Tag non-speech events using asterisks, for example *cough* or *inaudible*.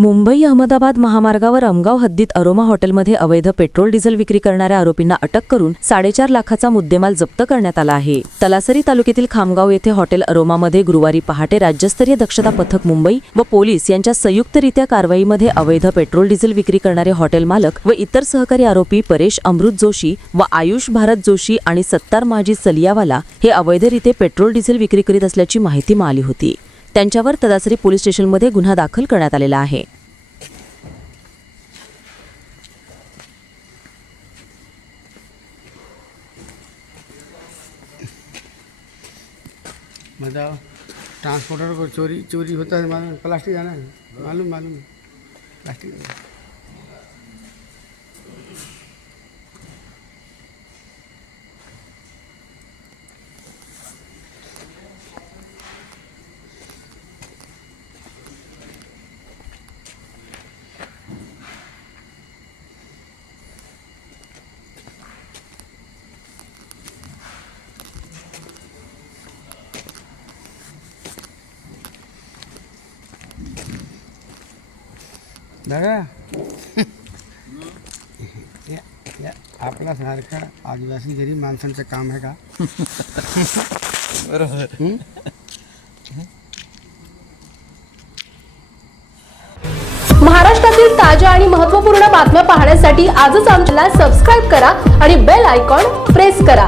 मुंबई अहमदाबाद महामार्गावर अमगाव हद्दीत अरोमा हॉटेलमध्ये अवैध पेट्रोल डिझेल विक्री करणाऱ्या आरोपींना अटक करून साडेचार लाखाचा मुद्देमाल जप्त करण्यात आला आहे. तलासरी तालुक्यातील खामगाव येथे हॉटेल अरोमामध्ये गुरुवारी पहाटे राज्यस्तरीय दक्षता पथक मुंबई व पोलीस यांच्या संयुक्तरित्या कारवाईमध्ये अवैध पेट्रोल डिझेल विक्री करणारे हॉटेल मालक व इतर सहकारी आरोपी परेश अमृत जोशी व आयुष भारत जोशी आणि सत्तार माजी सलियावाला हे अवैधरित्या पेट्रोल डिझेल विक्री करीत असल्याची माहिती मिळाली होती. त्यांच्यावर तदासरी पोलीस स्टेशनमध्ये गुन्हा दाखल करण्यात आलेला आहे. मतलब ट्रांसपोर्टर को चोरी चोरी होता है मालूम प्लास्टिक है। मालूम मालूम। प्लास्टिक दादा. *laughs* या या आपल्यासारख्या आदिवासी गरीब माणसांचं काम आहे का? हं? महाराष्ट्रातील ताज्या आणि महत्त्वपूर्ण बातम्या पाहण्यासाठी आजच आमच्याला सबस्क्राईब करा आणि बेल आयकॉन प्रेस करा.